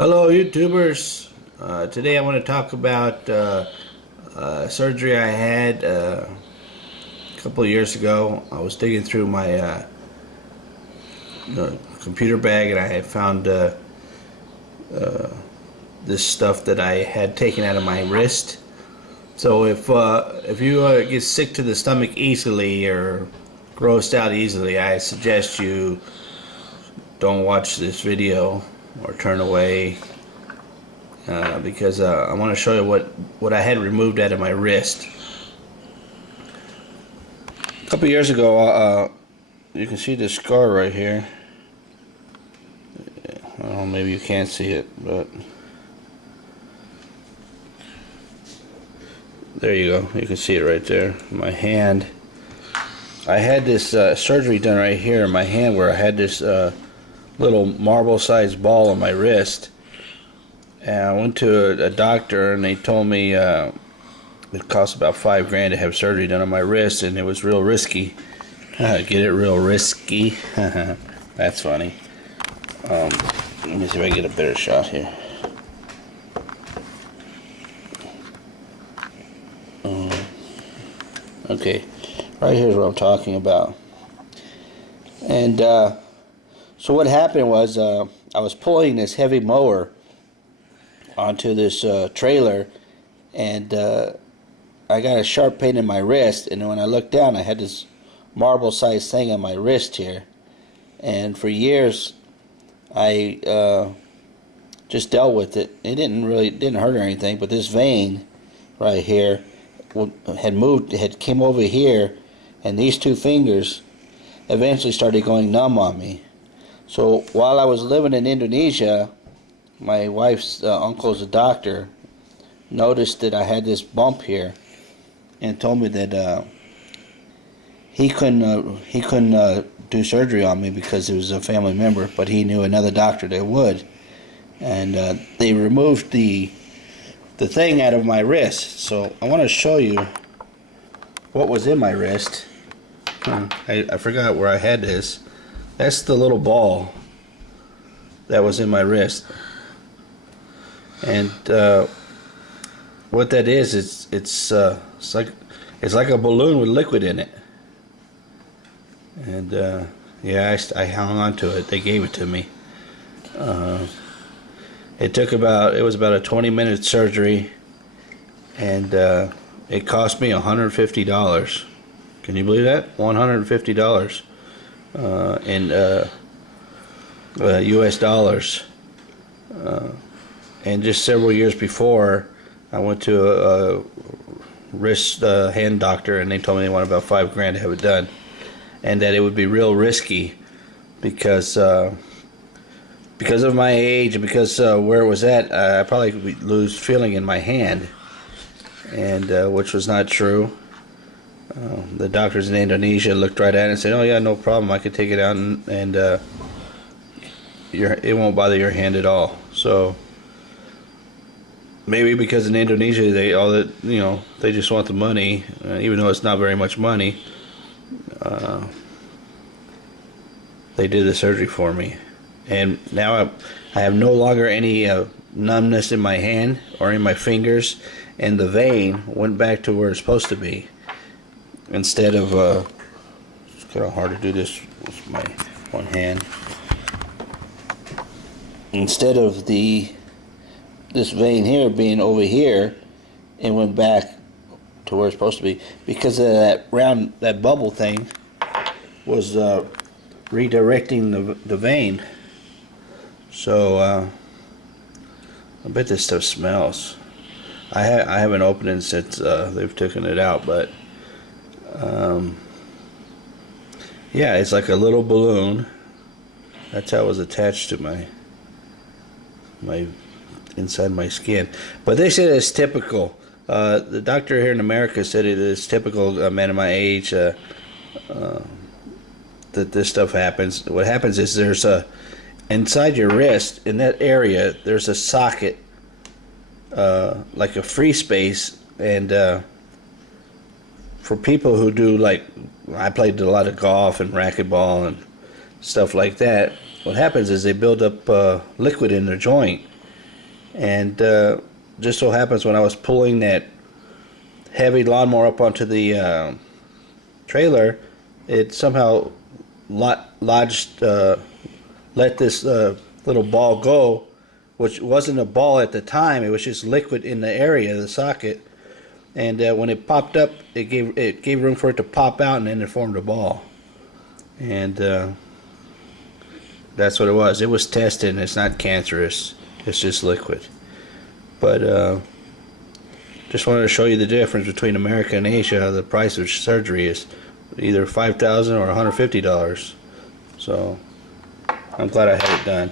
Hello, YouTubers. Today I want to talk about surgery I had a couple of years ago. I was digging through my computer bag and I had found this stuff that I had taken out of my wrist. So if you get sick to the stomach easily or grossed out easily, I suggest you don't watch this video or turn away because I want to show you what I had removed out of my wrist. A couple years ago, you can see this scar right here. I don't know, maybe you can't see it, but there you go. You can see it right there. My hand. I had this surgery done right here in my hand where I had this little marble-sized ball on my wrist. And I went to a doctor and they told me it cost about $5,000 to have surgery done on my wrist, and it was real risky. Get it? Real risky. That's funny. Let me see if I can get a better shot here. Okay, right here's what I'm talking about. And so what happened was I was pulling this heavy mower onto this trailer, and I got a sharp pain in my wrist, and when I looked down I had this marble-sized thing on my wrist here, and for years I just dealt with it. It didn't hurt or anything, but this vein right here came over here, and these two fingers eventually started going numb on me. So while I was living in Indonesia, my wife's uncle's a doctor, noticed that I had this bump here and told me that he couldn't do surgery on me because it was a family member, but he knew another doctor that would. And they removed the thing out of my wrist. So I want to show you what was in my wrist. I forgot where I had this. That's the little ball that was in my wrist. And what that is, it's like a balloon with liquid in it. And yeah, I hung on to it. They gave it to me. It was about a 20-minute surgery, and it cost me $150. Can you believe that? $150 in US dollars. And just several years before, I went to a wrist hand doctor, and they told me they wanted about $5,000 to have it done, and that it would be real risky because of my age and because where it was at, I probably could lose feeling in my hand, and which was not true. The doctors in Indonesia looked right at it and said, "Oh yeah, no problem. I could take it out, and it won't bother your hand at all." So maybe because in Indonesia they just want the money, even though it's not very much money. They did the surgery for me, and now I have no longer any numbness in my hand or in my fingers, and the vein went back to where it's supposed to be. Instead of it's kind of hard to do this with my one hand. Instead of this vein here being over here, it went back to where it's supposed to be because of that bubble thing was redirecting the vein. So I bet this stuff smells. I haven't opened it since they've taken it out, but yeah, it's like a little balloon. That's how it was attached to my inside my skin. But they said it's typical. The doctor here in America said it is typical, a man of my age, that this stuff happens. What happens is there's inside your wrist, in that area, there's a socket, like a free space, and for people who do, like, I played a lot of golf and racquetball and stuff like that, what happens is they build up liquid in their joint, And just so happens when I was pulling that heavy lawnmower up onto the trailer, it somehow lodged, let this little ball go, which wasn't a ball at the time. It was just liquid in the area of the socket. And when it popped up, it gave room for it to pop out, and then it formed a ball. And that's what it was. It was tested, and it's not cancerous. It's just liquid. But just wanted to show you the difference between America and Asia. The price of surgery is either $5,000 or $150. So I'm glad I had it done.